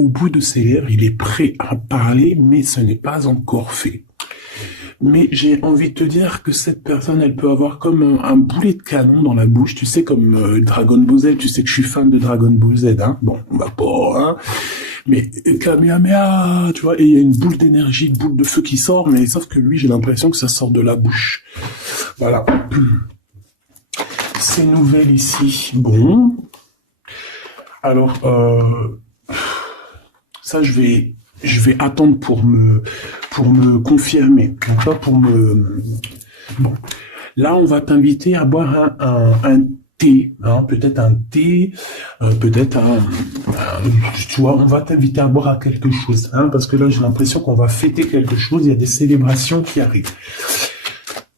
au bout de ses lèvres, il est prêt à parler, mais ce n'est pas encore fait. Mais j'ai envie de te dire que cette personne, elle peut avoir comme un boulet de canon dans la bouche, tu sais, comme Dragon Ball Z, tu sais que je suis fan de Dragon Ball Z, hein. Bon, bah pas, hein. Mais Kamehameha, tu vois, et il y a une boule d'énergie, une boule de feu qui sort, mais sauf que lui, j'ai l'impression que ça sort de la bouche. Voilà. Ces nouvelles ici, bon. Alors, ça, je vais attendre pour me confirmer, d'accord, bon. Là, on va t'inviter à boire un thé, hein, peut-être un thé, peut-être tu vois, on va t'inviter à boire à quelque chose, hein, parce que là, j'ai l'impression qu'on va fêter quelque chose, il y a des célébrations qui arrivent.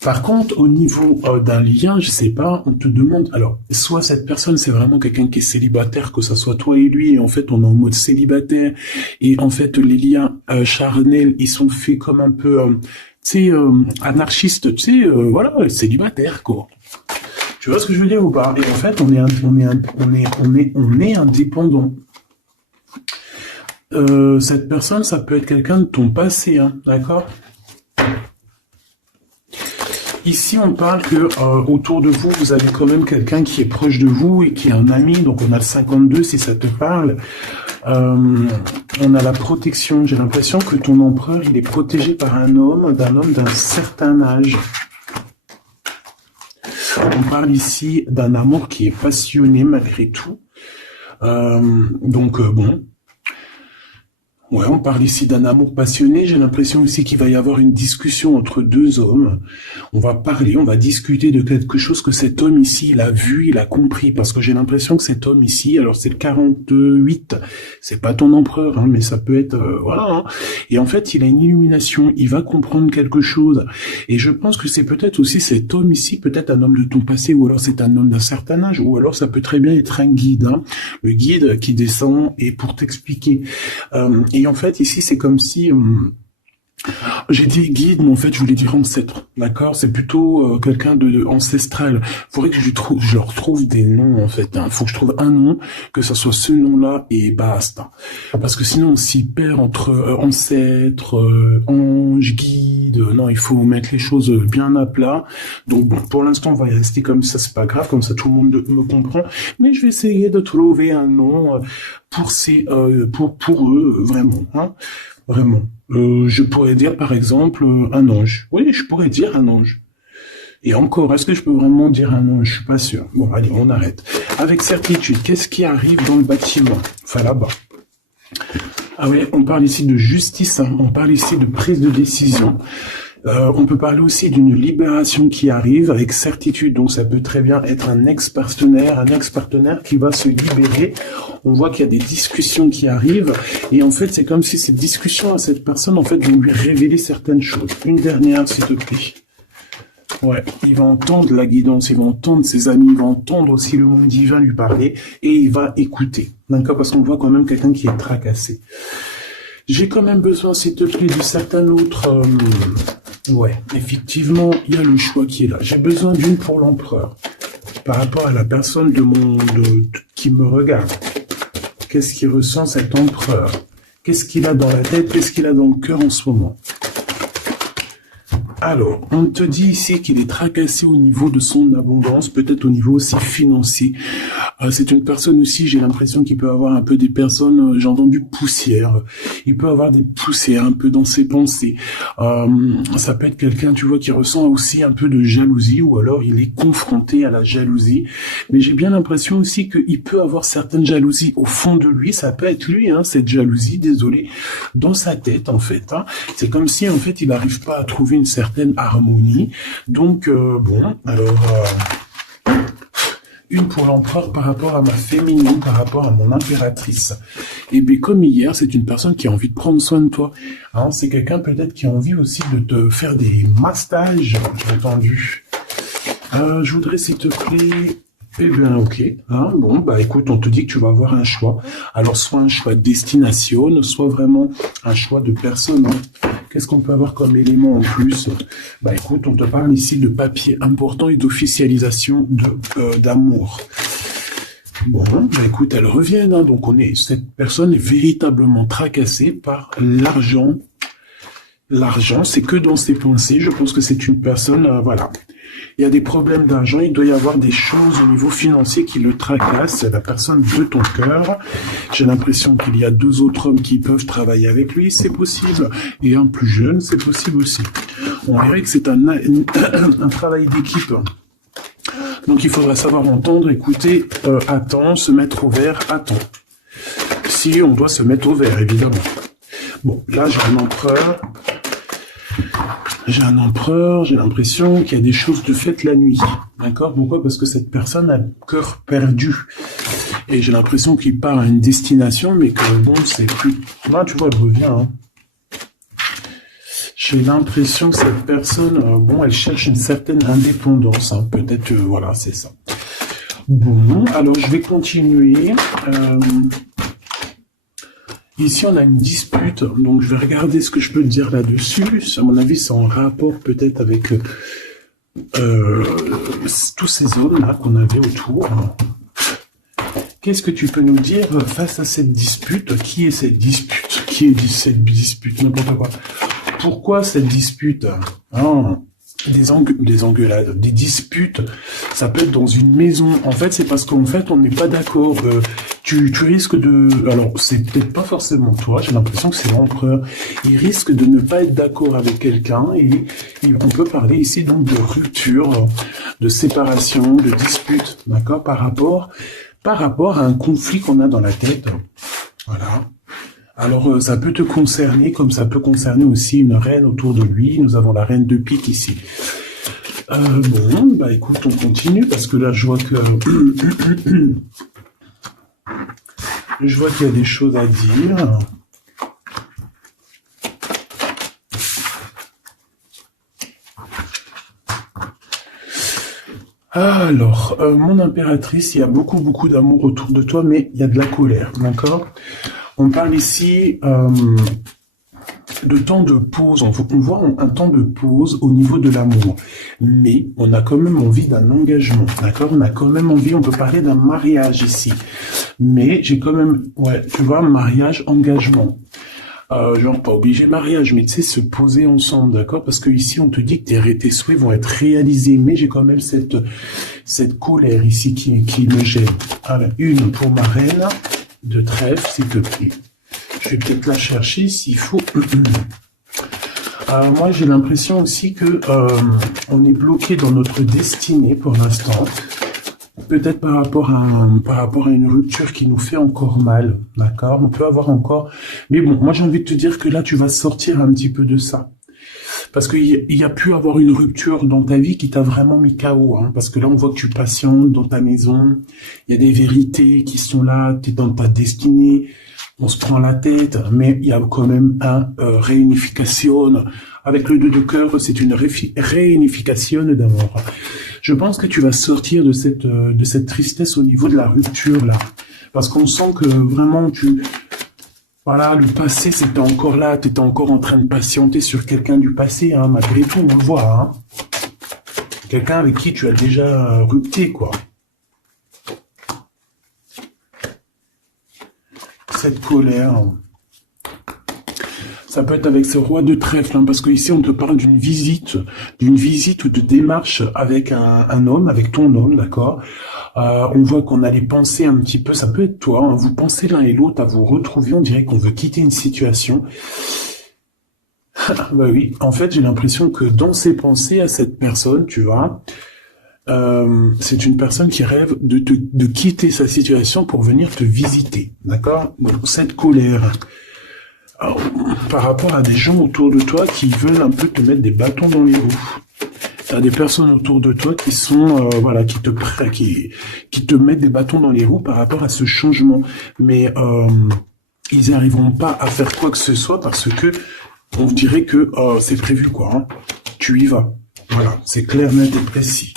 Par contre, au niveau d'un lien, je sais pas, on te demande, alors, soit cette personne, c'est vraiment quelqu'un qui est célibataire, que ça soit toi et lui, et en fait, on est en mode célibataire, et en fait, les liens charnels, ils sont faits comme un peu, tu sais, anarchistes, tu sais, voilà, célibataire, quoi. Tu vois ce que je veux dire ou pas? Et en fait, on est indépendant. Cette personne, ça peut être quelqu'un de ton passé, hein, d'accord? Ici, on parle que autour de vous, vous avez quand même quelqu'un qui est proche de vous et qui est un ami. Donc, on a le 52 si ça te parle. On a la protection. J'ai l'impression que ton empereur, il est protégé par un homme d'un certain âge. On parle ici d'un amour qui est passionné malgré tout. Bon. Ouais, on parle ici d'un amour passionné. J'ai l'impression aussi qu'il va y avoir une discussion entre deux hommes. On va parler, on va discuter de quelque chose que cet homme ici, il a vu, il a compris. Parce que j'ai l'impression que cet homme ici, alors c'est le 48, c'est pas ton empereur, hein, mais ça peut être, voilà. Hein. Et en fait, il a une illumination, il va comprendre quelque chose. Et je pense que c'est peut-être aussi cet homme ici, peut-être un homme de ton passé, ou alors c'est un homme d'un certain âge, ou alors ça peut très bien être un guide, hein, le guide qui descend et pour t'expliquer. Et en fait, ici, c'est comme si... j'ai dit guide, mais en fait, je voulais dire ancêtre, d'accord? C'est plutôt quelqu'un de ancestral. Faudrait que je retrouve des noms, en fait. Hein. Faut que je trouve un nom, que ça soit ce nom-là, et basta. Parce que sinon, on s'y perd entre ancêtre, ange, guide. Non, il faut mettre les choses bien à plat. Donc, bon, pour l'instant, on va y rester comme ça, c'est pas grave, comme ça, tout le monde me comprend. Mais je vais essayer de trouver un nom pour eux, vraiment, hein. Vraiment. Je pourrais dire, par exemple, un ange. Oui, je pourrais dire un ange. Et encore, est-ce que je peux vraiment dire un ange? Je suis pas sûr. Bon, allez, on arrête. Avec certitude, qu'est-ce qui arrive dans le bâtiment? Enfin, là-bas. Ah oui, on parle ici de justice, hein. On parle ici de prise de décision. On peut parler aussi d'une libération qui arrive avec certitude, donc ça peut très bien être un ex-partenaire qui va se libérer. On voit qu'il y a des discussions qui arrivent, et en fait c'est comme si cette discussion à cette personne en fait vont lui révéler certaines choses. Une dernière s'il te plaît. Ouais, il va entendre la guidance, il va entendre ses amis, il va entendre aussi le monde divin lui parler, et il va écouter. D'accord, parce qu'on voit quand même quelqu'un qui est tracassé. J'ai quand même besoin, s'il te plaît, de certains autres... Ouais, effectivement, il y a le choix qui est là. J'ai besoin d'une pour l'empereur. Par rapport à la personne qui me regarde. Qu'est-ce qu'il ressent cet empereur? Qu'est-ce qu'il a dans la tête? Qu'est-ce qu'il a dans le cœur en ce moment? Alors, on te dit ici qu'il est tracassé au niveau de son abondance, peut-être au niveau aussi financier. C'est une personne aussi, j'ai l'impression qu'il peut avoir un peu des personnes, j'ai entendu poussière. Il peut avoir des poussières un peu dans ses pensées. Ça peut être quelqu'un, tu vois, qui ressent aussi un peu de jalousie, ou alors il est confronté à la jalousie. Mais j'ai bien l'impression aussi qu'il peut avoir certaines jalousies au fond de lui. Ça peut être lui, hein, cette jalousie, désolé, dans sa tête, en fait. Hein. C'est comme si, en fait, il n'arrive pas à trouver une certaine harmonie. Donc, bon, alors... une pour l'empereur par rapport à ma féminine, par rapport à mon impératrice. Et bien comme hier, c'est une personne qui a envie de prendre soin de toi. Hein, c'est quelqu'un peut-être qui a envie aussi de te faire des massages, j'ai entendu. Je voudrais s'il te plaît... Eh bien, ok. Hein, bon, bah écoute, on te dit que tu vas avoir un choix. Alors, soit un choix de destination, soit vraiment un choix de personne. Hein. Qu'est-ce qu'on peut avoir comme élément en plus? Bah écoute, on te parle ici de papier important et d'officialisation d'amour. Bon, bah écoute, elles reviennent, hein, donc cette personne est véritablement tracassée par l'argent. L'argent, c'est que dans ses pensées. Je pense que c'est une personne, voilà. Il y a des problèmes d'argent, il doit y avoir des choses au niveau financier qui le tracassent. C'est la personne de ton cœur. J'ai l'impression qu'il y a 2 autres hommes qui peuvent travailler avec lui, c'est possible. Et un plus jeune, c'est possible aussi. On dirait que c'est un travail d'équipe. Donc il faudra savoir entendre, écouter, à temps, se mettre au vert, à temps. Si on doit se mettre au vert, évidemment. Bon, là j'ai un empereur. J'ai l'impression qu'il y a des choses de faites la nuit. D'accord? Pourquoi? Parce que cette personne a le cœur perdu. Et j'ai l'impression qu'il part à une destination, mais que bon, c'est plus... Là, tu vois, elle revient. Hein. J'ai l'impression que cette personne, bon, elle cherche une certaine indépendance. Hein. Peut-être, voilà, c'est ça. Bon, alors je vais continuer. Ici, on a une dispute, donc je vais regarder ce que je peux te dire là-dessus. À mon avis, c'est en rapport peut-être avec tous ces hommes-là qu'on avait autour. Qu'est-ce que tu peux nous dire face à cette dispute? Qui est cette dispute? Qui est cette dispute? N'importe quoi. Pourquoi cette dispute? Des engueulades, des disputes, ça peut être dans une maison. En fait, c'est parce qu'en fait, on n'est pas d'accord. Tu risques de... Alors, c'est peut-être pas forcément toi, j'ai l'impression que c'est l'empereur. Il risque de ne pas être d'accord avec quelqu'un et on peut parler ici donc de rupture, de séparation, de dispute, d'accord, par rapport à un conflit qu'on a dans la tête. Voilà. Alors, ça peut te concerner, comme ça peut concerner aussi une reine autour de lui. Nous avons la reine de pique ici. Bon, bah écoute, on continue, parce que là, je vois que... je vois qu'il y a des choses à dire. Alors, mon impératrice, il y a beaucoup d'amour autour de toi, mais il y a de la colère, d'accord ? On parle ici de temps de pause. On voit un temps de pause au niveau de l'amour. Mais on a quand même envie d'un engagement. D'accord? On a quand même envie, on peut parler d'un mariage ici. Mais j'ai quand même, ouais, tu vois, mariage, engagement. Genre pas obligé mariage, mais tu sais, se poser ensemble, d'accord? Parce que ici, on te dit que tes souhaits vont être réalisés. Mais j'ai quand même cette colère ici qui me gêne. Alors, une pour ma reine de trèfle, s'il te plaît. Je vais peut-être la chercher s'il faut. Moi, j'ai l'impression aussi que on est bloqué dans notre destinée pour l'instant. Peut-être par rapport à une rupture qui nous fait encore mal, d'accord? On peut avoir encore... Mais bon, moi j'ai envie de te dire que là, tu vas sortir un petit peu de ça. Parce qu'il y a pu avoir une rupture dans ta vie qui t'a vraiment mis KO. Hein, parce que là, on voit que tu patientes dans ta maison. Il y a des vérités qui sont là. Tu es dans ta destinée. On se prend la tête. Mais il y a quand même un réunification. Avec le 2 de cœur, c'est une réunification d'amour. Je pense que tu vas sortir de cette tristesse au niveau de la rupture, là. Parce qu'on sent que vraiment, voilà, le passé, c'était encore là, tu étais encore en train de patienter sur quelqu'un du passé, hein, malgré tout, on le voit, hein. Quelqu'un avec qui tu as déjà rupté, quoi. Cette colère, ça peut être avec ce roi de trèfle, hein, parce que ici on te parle d'une visite ou de démarche avec un homme, avec ton homme, d'accord. On voit qu'on allait penser un petit peu, ça peut être toi, hein, vous pensez l'un et l'autre à vous retrouver, on dirait qu'on veut quitter une situation. Bah oui, en fait j'ai l'impression que dans ses pensées à cette personne, tu vois, c'est une personne qui rêve de quitter sa situation pour venir te visiter, d'accord. Donc cette colère... par rapport à des gens autour de toi qui veulent un peu te mettre des bâtons dans les roues. Tu as des personnes autour de toi qui sont, voilà, qui te mettent des bâtons dans les roues par rapport à ce changement. Mais ils n'arriveront pas à faire quoi que ce soit parce que on dirait que c'est prévu, quoi. Hein. Tu y vas. Voilà, c'est clair, net et précis.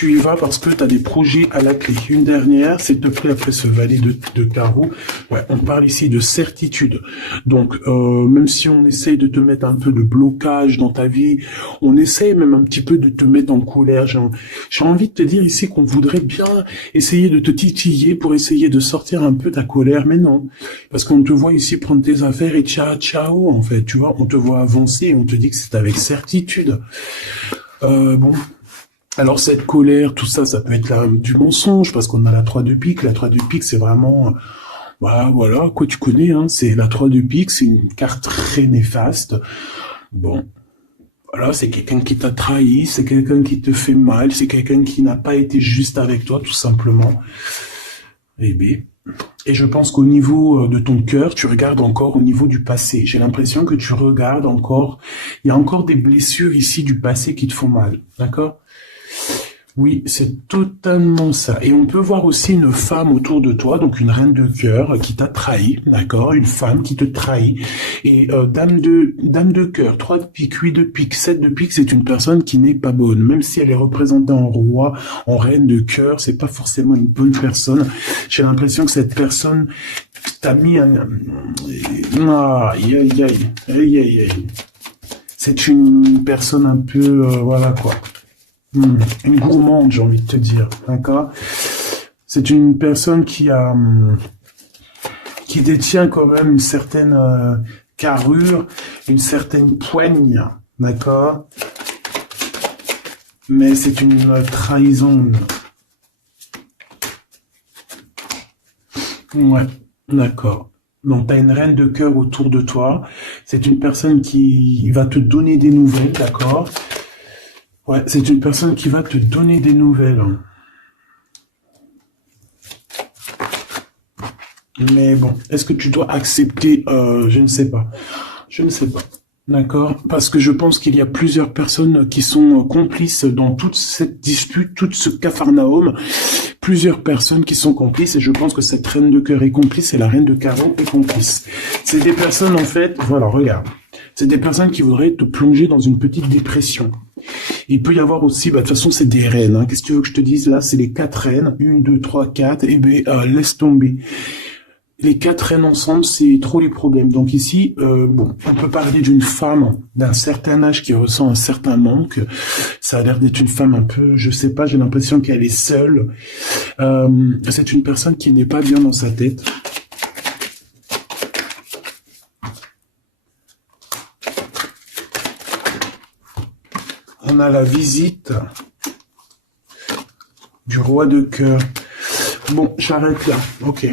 tu y vas parce que tu as des projets à la clé. Une dernière, s'il te plaît, après ce valet de carreau. Ouais, on parle ici de certitude. Donc, même si on essaye de te mettre un peu de blocage dans ta vie, on essaye même un petit peu de te mettre en colère. J'ai envie de te dire ici qu'on voudrait bien essayer de te titiller pour essayer de sortir un peu ta colère, mais non. Parce qu'on te voit ici prendre tes affaires et ciao, ciao, en fait, tu vois. On te voit avancer et on te dit que c'est avec certitude. Bon. Alors cette colère, tout ça, ça peut être du mensonge, parce qu'on a la 3 de pique. La 3 de pique, c'est vraiment... Bah, voilà, quoi tu connais, hein. C'est la 3 de pique, c'est une carte très néfaste. Bon, voilà, c'est quelqu'un qui t'a trahi, c'est quelqu'un qui te fait mal, c'est quelqu'un qui n'a pas été juste avec toi, tout simplement. Et je pense qu'au niveau de ton cœur, tu regardes encore au niveau du passé. J'ai l'impression que tu regardes encore, il y a encore des blessures ici du passé qui te font mal, d'accord? Oui, c'est totalement ça. Et on peut voir aussi une femme autour de toi, donc une reine de cœur qui t'a trahi, d'accord? Une femme qui te trahit. Et dame de cœur, 3 de pique, 8 de pique, 7 de pique, c'est une personne qui n'est pas bonne. Même si elle est représentée en roi, en reine de cœur, c'est pas forcément une bonne personne. J'ai l'impression que cette personne t'a mis un... Aïe, aïe, aïe, aïe, aïe, aïe. C'est une personne un peu... voilà quoi. Une gourmande, j'ai envie de te dire, d'accord? C'est une personne qui détient quand même une certaine carrure, une certaine poigne, d'accord? Mais c'est une trahison. Ouais, d'accord. Donc, tu as une reine de cœur autour de toi. C'est une personne qui va te donner des nouvelles, d'accord? Ouais, c'est une personne qui va te donner des nouvelles. Mais bon, est-ce que tu dois accepter? Je ne sais pas. Je ne sais pas. D'accord? Parce que je pense qu'il y a plusieurs personnes qui sont complices dans toute cette dispute, tout ce capharnaüm. Plusieurs personnes qui sont complices et je pense que cette reine de cœur est complice et la reine de carreau est complice. C'est des personnes, en fait, voilà, regarde. C'est des personnes qui voudraient te plonger dans une petite dépression. Il peut y avoir aussi, bah, de toute façon, c'est des reines. Hein. Qu'est-ce que tu veux que je te dise? Là, c'est les 4 reines. 1, 2, 3, 4. Et ben, laisse tomber. Les 4 reines ensemble, c'est trop les problèmes. Donc ici, bon, on peut parler d'une femme d'un certain âge qui ressent un certain manque. Ça a l'air d'être une femme un peu, je sais pas, j'ai l'impression qu'elle est seule. C'est une personne qui n'est pas bien dans sa tête. On a la visite du roi de cœur. Bon, j'arrête là. Ok.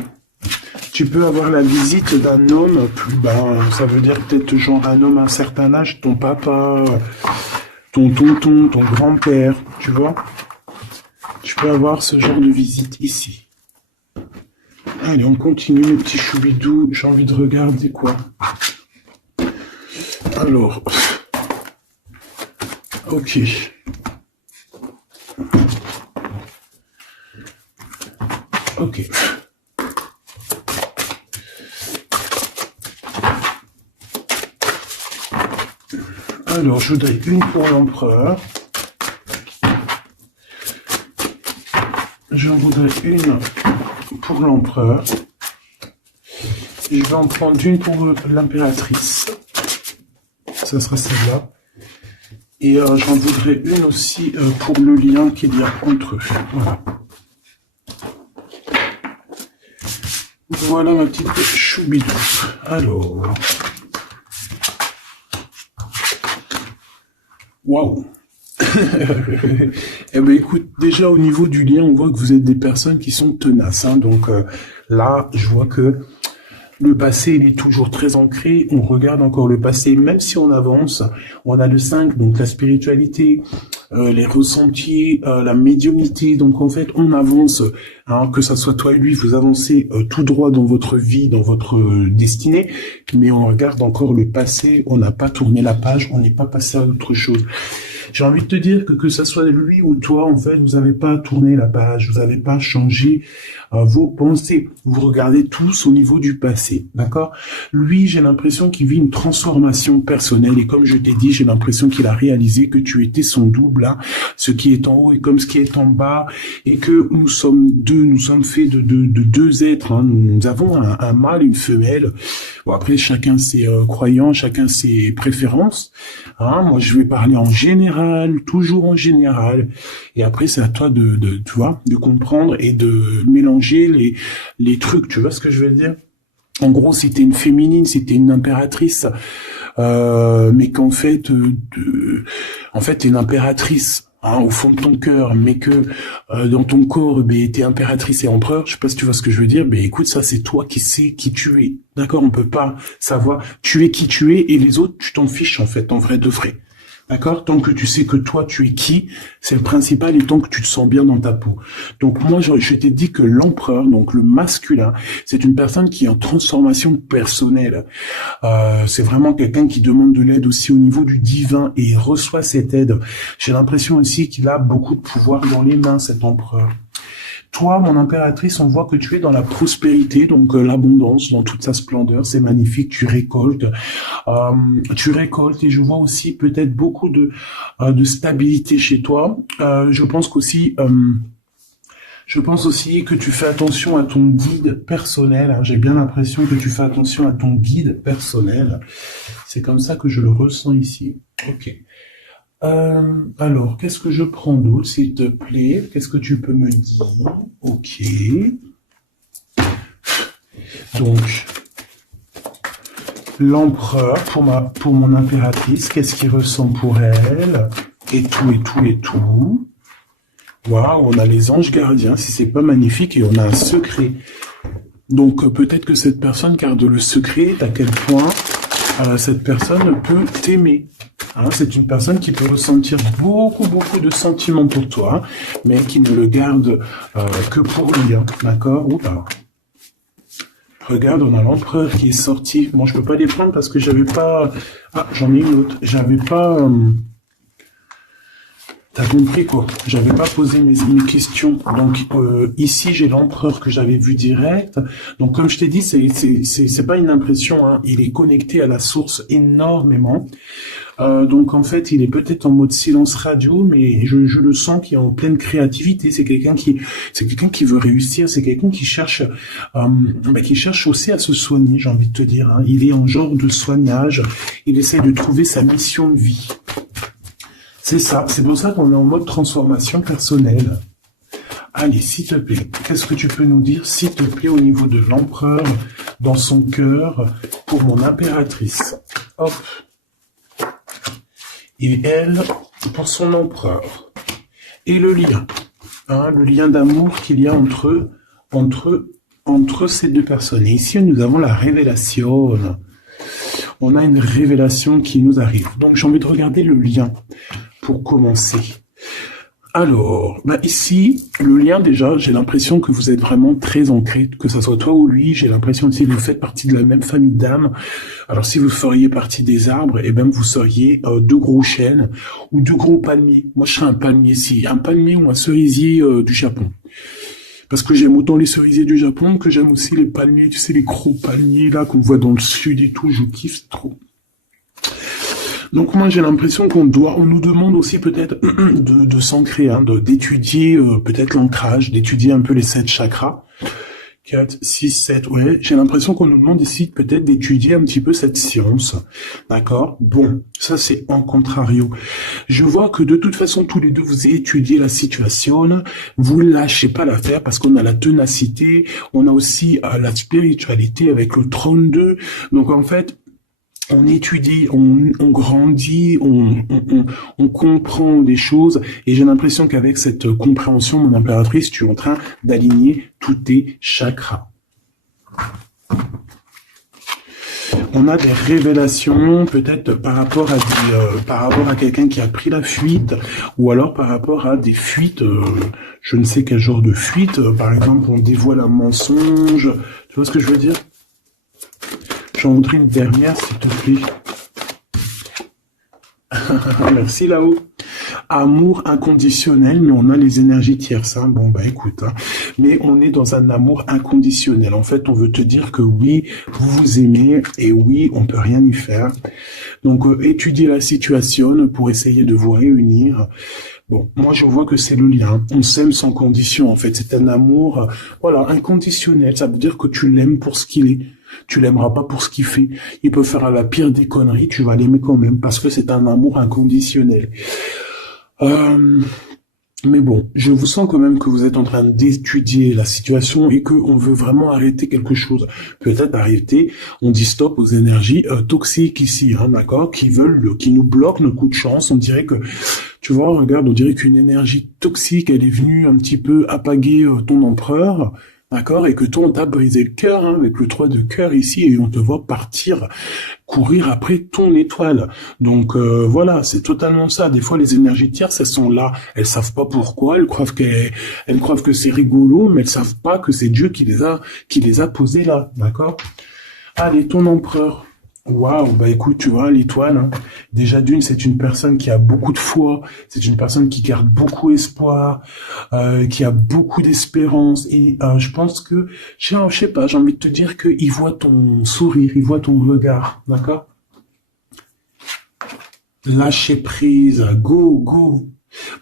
Tu peux avoir la visite d'un homme plus bas. Ça veut dire peut-être genre un homme à un certain âge, ton papa, ton tonton, ton grand-père, tu vois. Tu peux avoir ce genre de visite ici. Allez, on continue, mes petits choubidous. J'ai envie de regarder quoi. Alors... Ok. Ok. Alors, je voudrais une pour l'empereur. J'en voudrais une pour l'empereur. Je vais en prendre une pour l'impératrice. Ça sera celle-là. Et j'en voudrais une aussi pour le lien qu'il y a entre eux. Voilà. Voilà ma petite choubidou. Alors. Waouh. Eh ben écoute, déjà au niveau du lien, on voit que vous êtes des personnes qui sont tenaces. Hein. Donc là, je vois que le passé, il est toujours très ancré. On regarde encore le passé, même si on avance. On a le 5, donc la spiritualité, les ressentis, la médiumnité. Donc en fait, on avance. Hein, que ça soit toi et lui, vous avancez tout droit dans votre vie, dans votre destinée. Mais on regarde encore le passé. On n'a pas tourné la page. On n'est pas passé à autre chose. j'ai envie de te dire que ça soit lui ou toi, en fait, vous n'avez pas tourné la page, vous n'avez pas changé vos pensées. Vous regardez tous au niveau du passé, d'accord? Lui, j'ai l'impression qu'il vit une transformation personnelle et comme je t'ai dit, j'ai l'impression qu'il a réalisé que tu étais son double, hein, ce qui est en haut et comme ce qui est en bas et que nous sommes faits de deux êtres, hein. Nous avons un mâle, une femelle. Bon, après, chacun ses croyances, chacun ses préférences. Hein. Moi, je vais parler en général, toujours en général. Et après, c'est à toi tu vois, de comprendre et de mélanger les trucs. Tu vois ce que je veux dire? En gros, si t'es une féminine, si t'es une impératrice, mais qu'en fait, t'es une impératrice. Hein, au fond de ton cœur, mais que dans ton corps, t'es impératrice et empereur, je sais pas si tu vois ce que je veux dire, écoute, ça c'est toi qui sais qui tu es, d'accord? On peut pas savoir, tu es qui tu es, et les autres, tu t'en fiches en fait, en vrai de vrai. D'accord? Tant que tu sais que toi, tu es qui, c'est le principal et tant que tu te sens bien dans ta peau. Donc moi, je t'ai dit que l'empereur, donc le masculin, c'est une personne qui est en transformation personnelle. C'est vraiment quelqu'un qui demande de l'aide aussi au niveau du divin et il reçoit cette aide. J'ai l'impression aussi qu'il a beaucoup de pouvoir dans les mains, cet empereur. Toi, mon impératrice, on voit que tu es dans la prospérité, donc l'abondance dans toute sa splendeur, c'est magnifique, tu récoltes et je vois aussi peut-être beaucoup de stabilité chez toi. Je pense aussi que tu fais attention à ton guide personnel, hein. J'ai bien l'impression que tu fais attention à ton guide personnel. C'est comme ça que je le ressens ici. Ok. Alors, qu'est-ce que je prends d'autre, s'il te plaît? Qu'est-ce que tu peux me dire? Ok. Donc, l'empereur, pour mon impératrice, qu'est-ce qu'il ressent pour elle? Et tout. Waouh, on a les anges gardiens, si c'est pas magnifique, et on a un secret. Donc, peut-être que cette personne garde le secret d'à quel point cette personne peut t'aimer. Hein, c'est une personne qui peut ressentir beaucoup de sentiments pour toi, mais qui ne le garde que pour lui, hein, d'accord? Oula. Regarde, on a l'empereur qui est sorti. Bon, je peux pas les prendre parce que j'avais pas... Ah, j'en ai une autre. J'avais pas... T'as compris quoi? J'avais pas posé mes questions. Donc ici j'ai l'empereur que j'avais vu direct. Donc comme je t'ai dit, c'est pas une impression. Hein. Il est connecté à la source énormément. Donc en fait, il est peut-être en mode silence radio, mais je le sens qu'il est en pleine créativité. C'est quelqu'un qui veut réussir. C'est quelqu'un qui cherche aussi à se soigner. J'ai envie de te dire. Hein. Il est en genre de soignage. Il essaie de trouver sa mission de vie. C'est ça, c'est pour ça qu'on est en mode transformation personnelle. Allez, s'il te plaît, qu'est-ce que tu peux nous dire, s'il te plaît, au niveau de l'empereur, dans son cœur, pour mon impératrice? Hop. Et elle, pour son empereur. Et le lien, hein, le lien d'amour qu'il y a entre ces deux personnes. Et ici, nous avons la révélation. On a une révélation qui nous arrive. Donc, j'ai envie de regarder le lien. Pour commencer. Alors, ici, le lien déjà, j'ai l'impression que vous êtes vraiment très ancré, que ce soit toi ou lui, j'ai l'impression aussi que vous faites partie de la même famille d'âmes. Alors si vous feriez partie des arbres, eh ben vous seriez deux gros chênes ou deux gros palmiers. Moi je serais un palmier ici, un palmier ou un cerisier du Japon. Parce que j'aime autant les cerisiers du Japon que j'aime aussi les palmiers, tu sais, les gros palmiers là qu'on voit dans le sud et tout, je kiffe trop. Donc moi j'ai l'impression on nous demande aussi peut-être de s'ancrer, hein, d'étudier peut-être l'ancrage, d'étudier un peu les 7 chakras. 4, 6, 7, ouais, j'ai l'impression qu'on nous demande ici peut-être d'étudier un petit peu cette science, d'accord? Bon, ça c'est en contrario. Je vois que de toute façon tous les deux vous étudiez la situation, vous lâchez pas l'affaire parce qu'on a la ténacité, on a aussi la spiritualité avec le 32, donc en fait, on étudie, on grandit, on comprend des choses, et j'ai l'impression qu'avec cette compréhension, mon impératrice, tu es en train d'aligner tous tes chakras. On a des révélations, peut-être par rapport à quelqu'un qui a pris la fuite, ou alors par rapport à des fuites, je ne sais quel genre de fuite, par exemple, on dévoile un mensonge, tu vois ce que je veux dire? J'en voudrais une dernière, s'il te plaît. Merci là-haut. amour inconditionnel, mais on a les énergies tierces. Hein. Bon, bah écoute, hein. Mais on est dans un amour inconditionnel. En fait, on veut te dire que oui, vous vous aimez, et oui, on peut rien y faire. Donc, étudiez la situation pour essayer de vous réunir. Bon, moi je vois que c'est le lien. On s'aime sans condition, en fait. C'est un amour, voilà, inconditionnel. Ça veut dire que tu l'aimes pour ce qu'il est. Tu l'aimeras pas pour ce qu'il fait. Il peut faire la pire des conneries, tu vas l'aimer quand même, parce que c'est un amour inconditionnel. Mais bon, je vous sens quand même que vous êtes en train d'étudier la situation et qu'on veut vraiment arrêter quelque chose. Peut-être arrêter, on dit stop aux énergies toxiques ici, hein, d'accord, qui nous bloquent nos coups de chance. On dirait que, tu vois, regarde, on dirait qu'une énergie toxique, elle est venue un petit peu apaguer ton empereur, d'accord, et que toi, on t'a brisé le cœur, hein, avec le 3 de cœur ici, et on te voit partir, courir après ton étoile. Donc voilà, c'est totalement ça. Des fois, les énergies tierces, elles sont là, elles savent pas pourquoi, elles croient que c'est rigolo, mais elles savent pas que c'est Dieu qui les a posées là, d'accord? Allez, ton empereur. Waouh, bah écoute, tu vois, l'étoile, hein, déjà d'une, c'est une personne qui a beaucoup de foi, c'est une personne qui garde beaucoup espoir, qui a beaucoup d'espérance, et je pense que, je sais pas, j'ai envie de te dire qu'il voit ton sourire, il voit ton regard, d'accord? Lâcher prise, go, go.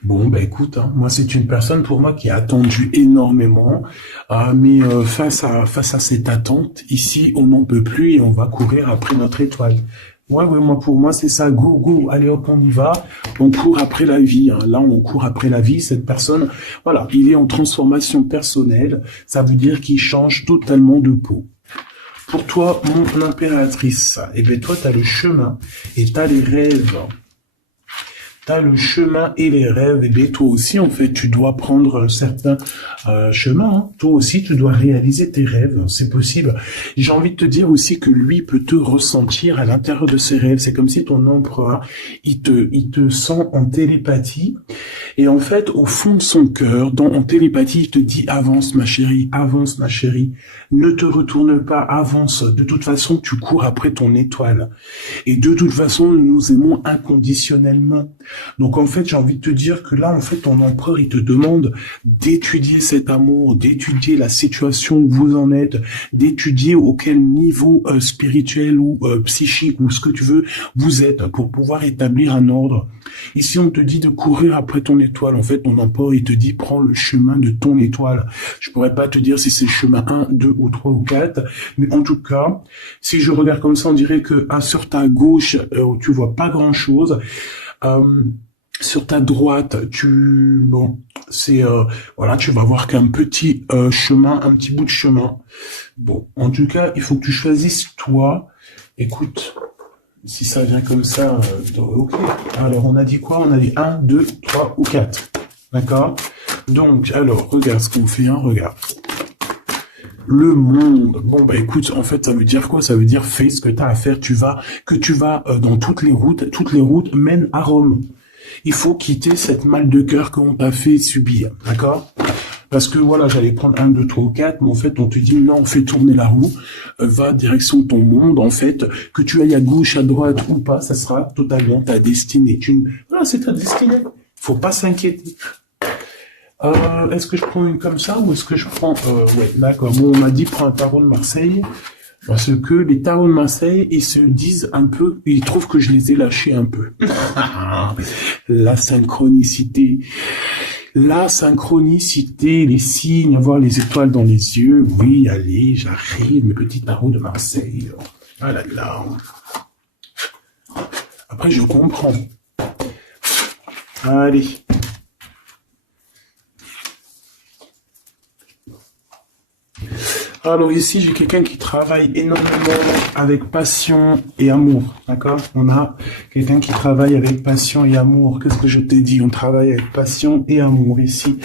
Bon, bah écoute, hein, moi c'est une personne pour moi qui a attendu énormément, mais face à cette attente, ici on n'en peut plus et on va courir après notre étoile. Ouais, moi pour moi c'est ça, go, go, allez hop, on y va, on court après la vie, hein. Là on court après la vie, cette personne, voilà, il est en transformation personnelle, ça veut dire qu'il change totalement de peau. Pour toi, mon impératrice, eh ben toi t'as le chemin et t'as les rêves. T'as le chemin et les rêves, et bien toi aussi, en fait, tu dois prendre certains chemins. Hein. Toi aussi, tu dois réaliser tes rêves, c'est possible. J'ai envie de te dire aussi que lui peut te ressentir à l'intérieur de ses rêves. C'est comme si ton empereur, il te sent en télépathie. Et en fait, au fond de son cœur, en télépathie, il te dit « Avance, ma chérie, avance, ma chérie. Ne te retourne pas, avance. De toute façon, tu cours après ton étoile. Et de toute façon, nous nous aimons inconditionnellement. » Donc en fait, j'ai envie de te dire que là, en fait, ton empereur, il te demande d'étudier cet amour, d'étudier la situation où vous en êtes, d'étudier auquel niveau spirituel ou psychique ou ce que tu veux vous êtes pour pouvoir établir un ordre. Ici, on te dit de courir après ton étoile. En fait, ton empereur, il te dit prends le chemin de ton étoile. Je pourrais pas te dire si c'est le chemin 1, 2 ou 3 ou 4, mais en tout cas, si je regarde comme ça, on dirait que sur ta gauche, tu vois pas grand-chose. Sur ta droite, voilà, tu vas voir qu'un petit chemin, un petit bout de chemin. Bon, en tout cas, il faut que tu choisisses toi. Écoute, si ça vient comme ça, ok. Alors, on a dit quoi? On a dit 1, 2, 3 ou 4. D'accord? Donc, alors, regarde ce qu'on fait, hein, regarde. Le monde. Bon, bah écoute, en fait, ça veut dire quoi? Ça veut dire fais ce que tu as à faire. Tu vas dans toutes les routes mènent à Rome. Il faut quitter cette mal de cœur qu'on t'a fait subir, d'accord? Parce que voilà, j'allais prendre 1, 2, 3 ou 4, mais en fait, on te dit non, on fait tourner la roue, va direction ton monde, en fait, que tu ailles à gauche, à droite ou pas, ça sera totalement ta destinée. Voilà, c'est ta destinée. Faut pas s'inquiéter. Est-ce que je prends une comme ça ou est-ce que je prends... ouais, d'accord. Bon, on m'a dit prends un tarot de Marseille parce que les tarots de Marseille, ils se disent un peu, ils trouvent que je les ai lâchés un peu. La synchronicité. La synchronicité, les signes, avoir les étoiles dans les yeux. Oui, allez, j'arrive, mes petits tarots de Marseille. Ah là là. Après, je comprends. Allez. Alors ici, j'ai quelqu'un qui travaille énormément avec passion et amour, d'accord? On a quelqu'un qui travaille avec passion et amour. Qu'est-ce que je t'ai dit? On travaille avec passion et amour ici.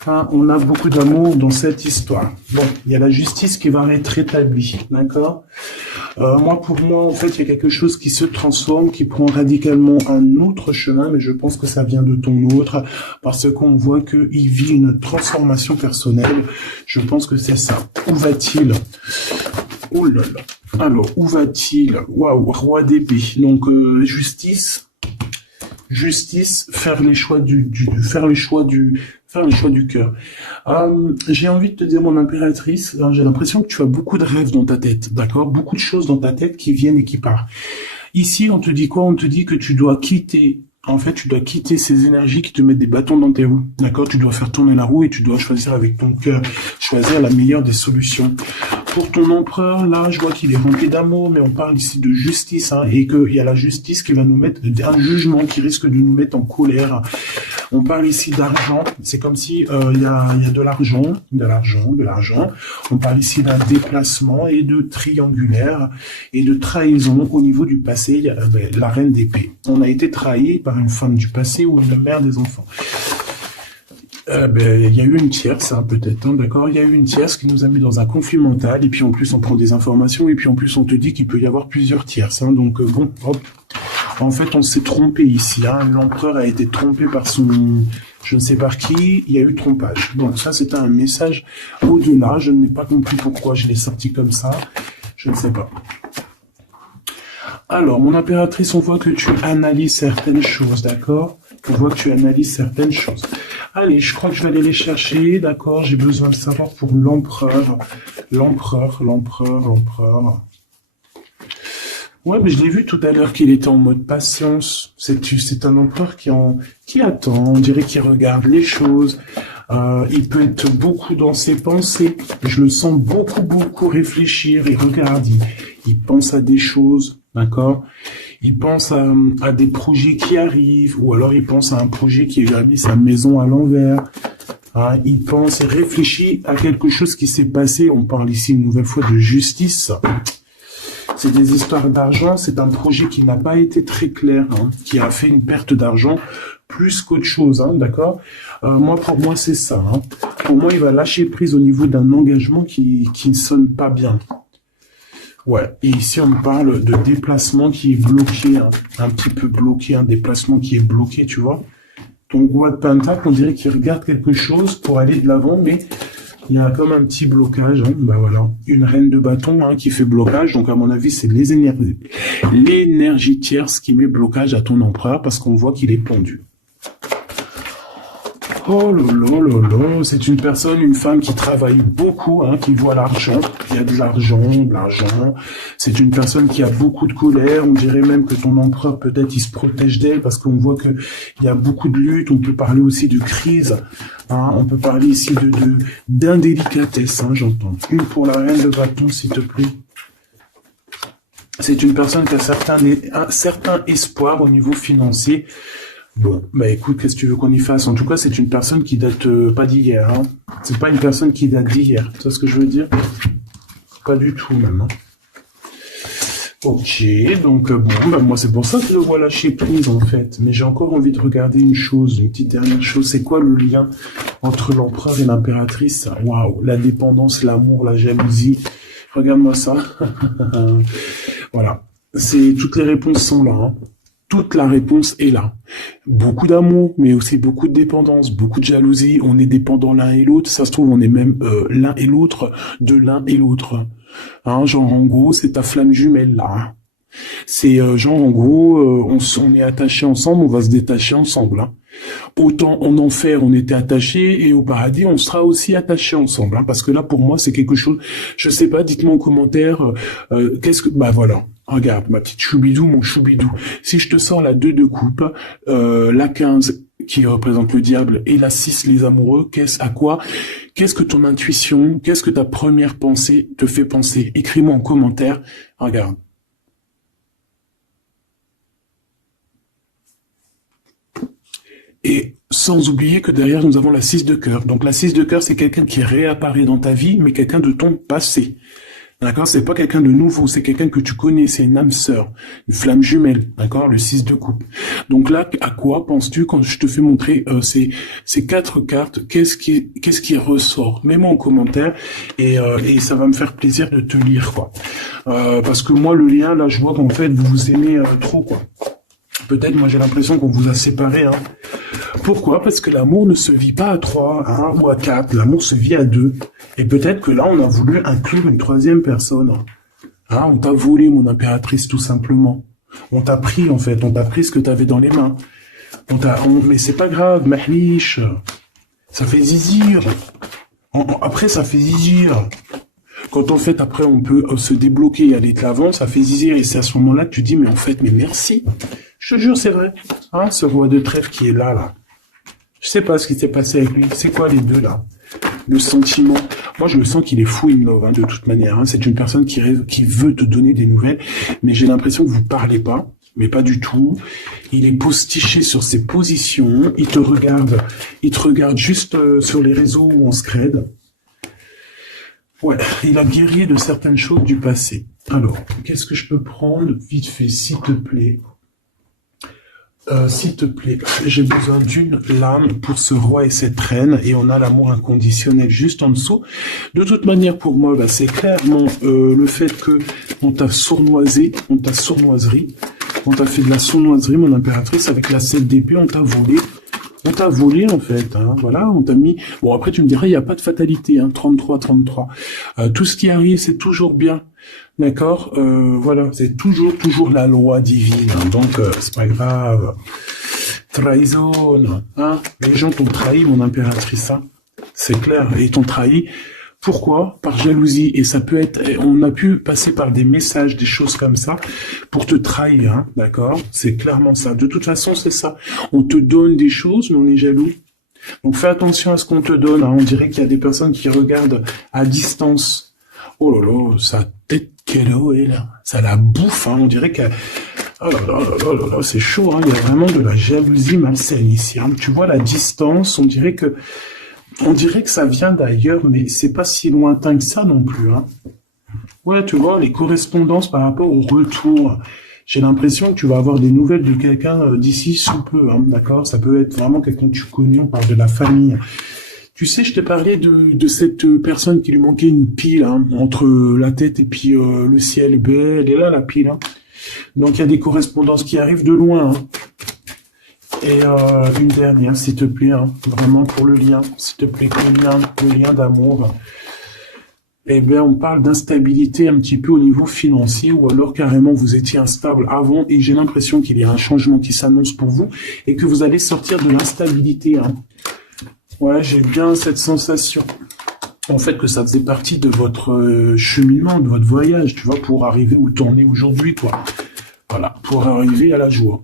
Enfin, on a beaucoup d'amour dans cette histoire. Bon, il y a la justice qui va être rétablie, d'accord? Pour moi, en fait, il y a quelque chose qui se transforme, qui prend radicalement un autre chemin, mais je pense que ça vient de ton autre, parce qu'on voit qu'il vit une transformation personnelle. Je pense que c'est ça. Où va-t-il? Oh là là. Alors, où va-t-il? Waouh, roi d'épée. Donc, justice. justice, faire les choix faire les choix du cœur. J'ai envie de te dire, mon impératrice, j'ai l'impression que tu as beaucoup de rêves dans ta tête, d'accord? Beaucoup de choses dans ta tête qui viennent et qui partent. Ici, on te dit quoi? On te dit que tu dois quitter. En fait, tu dois quitter ces énergies qui te mettent des bâtons dans tes roues. D'accord? Tu dois faire tourner la roue et tu dois choisir avec ton cœur, choisir la meilleure des solutions. Pour ton empereur, là, je vois qu'il est rempli d'amour, mais on parle ici de justice, hein, et qu'il y a la justice qui va nous mettre, un jugement qui risque de nous mettre en colère. On parle ici d'argent. C'est comme si il y a de l'argent. On parle ici d'un déplacement et de triangulaire et de trahison au niveau du passé. Il y a la reine d'épée. On a été trahi par une femme du passé ou une mère des enfants. Il y a eu une tierce, hein, peut-être, hein, d'accord? Il y a eu une tierce qui nous a mis dans un conflit mental, et puis en plus on prend des informations, et puis en plus on te dit qu'il peut y avoir plusieurs tierces, hein, donc bon, hop. En fait, on s'est trompé ici, hein. L'empereur a été trompé par je ne sais par qui, il y a eu trompage. Donc ça, c'était un message au-delà, je n'ai pas compris pourquoi je l'ai sorti comme ça, je ne sais pas. Alors, mon impératrice, on voit que tu analyses certaines choses, d'accord? On voit que tu analyses certaines choses. Allez, je crois que je vais aller les chercher, d'accord? J'ai besoin de savoir pour l'empereur. Ouais, mais je l'ai vu tout à l'heure qu'il était en mode patience. C'est un empereur qui attend, on dirait qu'il regarde les choses. Il peut être beaucoup dans ses pensées. Je le sens beaucoup réfléchir. Il regarde, il pense à des choses, d'accord? Il pense à des projets qui arrivent, ou alors il pense à un projet qui lui a mis sa maison à l'envers. Hein, il pense et réfléchit à quelque chose qui s'est passé. On parle ici une nouvelle fois de justice. C'est des histoires d'argent, c'est un projet qui n'a pas été très clair, hein, qui a fait une perte d'argent plus qu'autre chose, hein, d'accord? Pour moi, c'est ça. Hein. Pour moi, il va lâcher prise au niveau d'un engagement qui ne sonne pas bien. Ouais, et ici, on parle de déplacement qui est bloqué, hein, un petit peu bloqué, un déplacement qui est bloqué, tu vois? Ton roi de pentacle, on dirait qu'il regarde quelque chose pour aller de l'avant, mais il y a comme un petit blocage, hein. Bah voilà, une reine de bâton, hein, qui fait blocage. Donc à mon avis, c'est l'énergie tierce qui met blocage à ton empereur parce qu'on voit qu'il est pendu. Oh là, c'est une personne, une femme qui travaille beaucoup, hein, qui voit l'argent. Il y a de l'argent. C'est une personne qui a beaucoup de colère. On dirait même que ton empereur, peut-être, il se protège d'elle parce qu'on voit que il y a beaucoup de luttes. On peut parler aussi de crise. Hein, on peut parler ici d'indélicatesse, hein, j'entends. Une pour la reine de bâton, s'il te plaît. C'est une personne qui a un certain espoir au niveau financier. Bon, bah écoute, qu'est-ce que tu veux qu'on y fasse? En tout cas, c'est une personne qui date pas d'hier. Hein. C'est pas une personne qui date d'hier. Tu vois ce que je veux dire? Pas du tout, même. Hein. Ok, donc moi c'est pour ça que je le vois lâcher prise en fait. Mais j'ai encore envie de regarder une petite dernière chose. C'est quoi le lien entre l'empereur et l'impératrice? Waouh, la dépendance, l'amour, la jalousie. Regarde-moi ça. Voilà, toutes les réponses sont là. Hein. Toute la réponse est là. Beaucoup d'amour, mais aussi beaucoup de dépendance, beaucoup de jalousie. On est dépendants l'un et l'autre. Ça se trouve, on est même l'un et l'autre de l'un et l'autre. Hein, genre, en gros, c'est ta flamme jumelle, là. Hein. C'est genre, en gros, on est attachés ensemble, on va se détacher ensemble. Hein. Autant en enfer, on était attachés, et au paradis, on sera aussi attachés ensemble. Hein, parce que là, pour moi, c'est quelque chose... Je sais pas, dites-moi en commentaire, Bah voilà. Regarde, ma petite choubidou, mon choubidou. Si je te sors la 2 de coupe, la 15 qui représente le diable et la 6 les amoureux, qu'est-ce que ton intuition, qu'est-ce que ta première pensée te fait penser? Écris-moi en commentaire. Regarde. Et sans oublier que derrière, nous avons la 6 de cœur. Donc la 6 de cœur, c'est quelqu'un qui réapparaît dans ta vie, mais quelqu'un de ton passé. D'accord, c'est pas quelqu'un de nouveau, c'est quelqu'un que tu connais, c'est une âme sœur, une flamme jumelle, d'accord, le 6 de coupe. Donc là, à quoi penses-tu quand je te fais montrer ces 4 cartes? Qu'est-ce qui ressort? Mets-moi en commentaire et ça va me faire plaisir de te lire, quoi. Parce que moi, le lien, là, je vois qu'en fait, vous vous aimez trop, quoi. Peut-être, moi, j'ai l'impression qu'on vous a séparés, hein. Pourquoi? Parce que l'amour ne se vit pas à 3, hein, ou à 4, l'amour se vit à 2. Et peut-être que là, on a voulu inclure une 3e personne. Hein, on t'a volé, mon impératrice, tout simplement. On t'a pris, en fait, on t'a pris ce que tu avais dans les mains. Mais c'est pas grave, mahlish. Ça fait zizir. Après, ça fait zizir. Quand en fait, après, on peut se débloquer et aller de l'avant, ça fait zizir. Et c'est à ce moment-là que tu dis, mais en fait, mais merci. Je te jure, c'est vrai. Hein, ce roi de trèfle qui est là. Je sais pas ce qui s'est passé avec lui. C'est quoi les deux, là? Le sentiment. Moi, je le sens qu'il est fou in love, hein, de toute manière. Hein. C'est une personne qui veut te donner des nouvelles, mais j'ai l'impression que vous parlez pas. Mais pas du tout. Il est postiché sur ses positions. Il te regarde juste sur les réseaux où on se crède. Ouais, il a guéri de certaines choses du passé. Alors, qu'est-ce que je peux prendre vite fait, s'il te plaît? S'il te plaît, j'ai besoin d'une lame pour ce roi et cette reine, et on a l'amour inconditionnel juste en dessous. De toute manière, pour moi, bah, c'est clairement le fait que on t'a sournoisé, on t'a sournoiserie, on t'a fait de la sournoiserie, mon impératrice, avec la 7 d'épée, on t'a volé. On t'a volé, en fait, hein, voilà, on t'a mis... Bon, après, tu me diras, il n'y a pas de fatalité, hein, 33. Tout ce qui arrive, c'est toujours bien, d'accord. Voilà, c'est toujours la loi divine, hein, donc c'est pas grave. Trahison, hein, les gens t'ont trahi, mon impératrice, hein, c'est clair, et ils t'ont trahi. Pourquoi? Par jalousie. Et ça peut être, on a pu passer par des messages, des choses comme ça, pour te trahir, hein, d'accord? C'est clairement ça. De toute façon, c'est ça. On te donne des choses, mais on est jaloux. Donc fais attention à ce qu'on te donne, hein. On dirait qu'il y a des personnes qui regardent à distance. Oh là là, sa tête qu'elle est là. Ça la bouffe, hein. On dirait qu'elle... Oh là là là là là, c'est chaud, hein. Il y a vraiment de la jalousie malsaine ici, hein. Tu vois la distance, on dirait que ça vient d'ailleurs, mais c'est pas si lointain que ça non plus, hein. Ouais, tu vois, les correspondances par rapport au retour. J'ai l'impression que tu vas avoir des nouvelles de quelqu'un d'ici sous peu, hein, d'accord? Ça peut être vraiment quelqu'un que tu connais, on parle de la famille. Tu sais, je t'ai parlé de cette personne qui lui manquait une pile, hein, entre la tête et puis le ciel. Ben, elle est là, la pile, hein. Donc, il y a des correspondances qui arrivent de loin, hein. Et une dernière, s'il te plaît, hein, vraiment pour le lien, s'il te plaît, le lien d'amour. Eh bien, on parle d'instabilité un petit peu au niveau financier, ou alors carrément vous étiez instable avant, et j'ai l'impression qu'il y a un changement qui s'annonce pour vous, et que vous allez sortir de l'instabilité, hein. Ouais, j'ai bien cette sensation. En fait, que ça faisait partie de votre cheminement, de votre voyage, tu vois, pour arriver où t'en es aujourd'hui, quoi. Voilà, pour arriver à la joie.